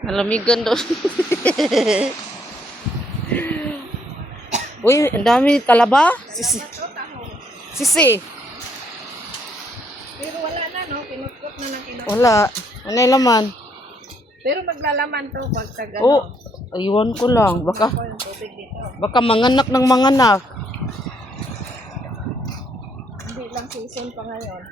Malamigan doon. Uy, ang dami talaba. Sisi. Sisi. Pero wala na, no? Kinutkot na ng kinutkot. Wala. Ano yung laman? Pero maglalaman to pag sa gano'n. Oh, aywan ko lang. Baka, Ako yung tubig dito. baka manganak ng manganak. Hindi lang season pa ngayon.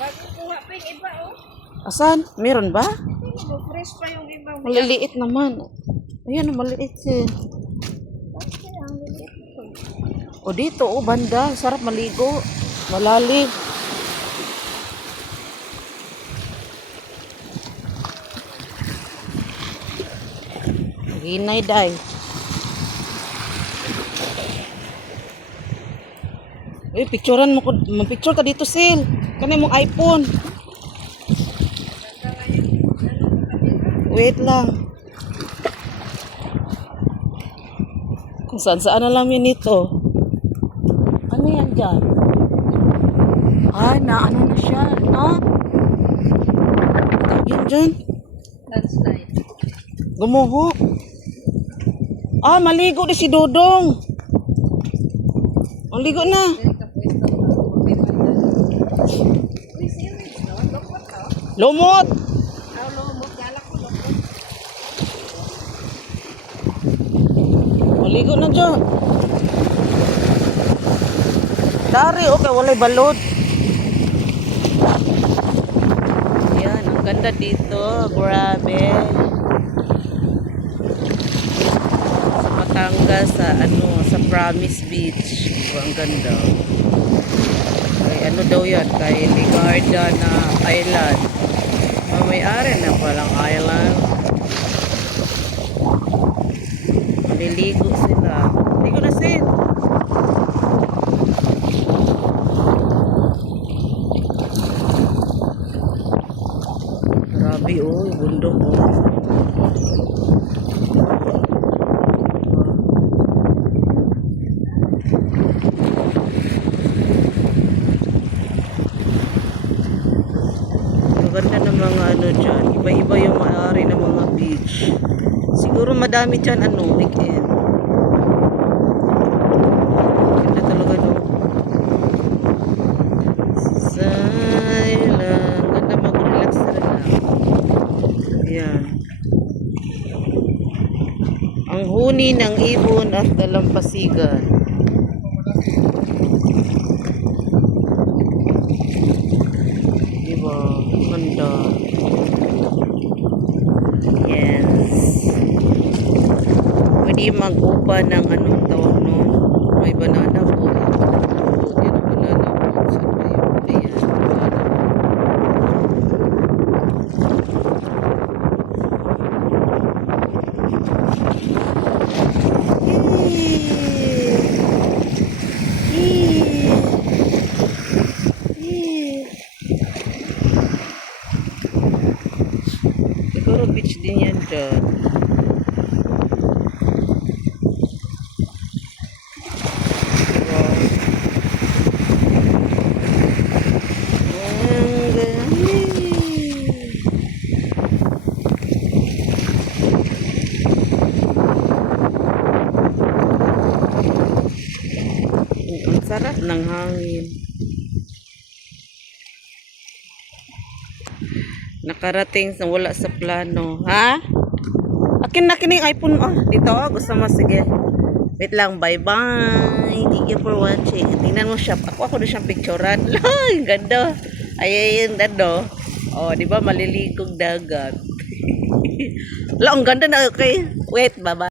Bagong kuha pa yung iba, oh. Asan? Meron ba? Hindi mo, fresh pa yung iba. Maliliit naman. Ayan, maliit siya. Bakit kaya ang liliit ito? O dito, oh, banda. Sarap maligo. Malalim. Hinay, day. Uy, picturean mo ko. Mag-picture ka dito, Sil. Kanay mong iPhone. Wait lang. Kung saan na lang yun ito. Ano yan dyan? Ay, ano na siya, no? Tawag yun dyan? Landslide. Gumuho. Ah, maligo di si Dodong. Maligo na. Dili ka pwesto. May bandan. Uy, serious, no? Lukot, no? Lumot. Aw, lumot. Galak ko, lukot. Maligo na dyan. Dari, okay, walay balod. Yan, ang ganda dito. Grabe. Sa Batangas, sa Promise Beach. Oh, ang ganda. Kay ano daw yan? Kay Ligarda na island. Oh, may-ari na palang island. Maliligo sila. Ligo na sila. Grabe oh, bundok oh. Maganda ng mga ano dyan. Iba-iba yung maaari ng mga beach. Siguro madami dyan weekend. Ganda talaga no. Silent. Ganda mag-relax talaga. Ayan. Ang huni ng ibon at dalampasigan. Diba? Ganda. Yes. Pwede mag-upa ng anong tawag nun? May banana boat. Yan ang banana boat. Saan ba yun? Ayan. Banana siguro beach din yan dyan. Ang sarap ng hangin. Nakarating sa wala sa plano. Ha? Akin na kining iPhone. Ah, dito. Gusto mo? Sige. Wait lang. Bye-bye. Thank you for watching. Tingnan mo siya. Ako na siyang picturean. Ang ganda. Ay, yung dado. Oh, di ba maliligog dagat. Ang ganda na. Okay. Wait, bye-bye.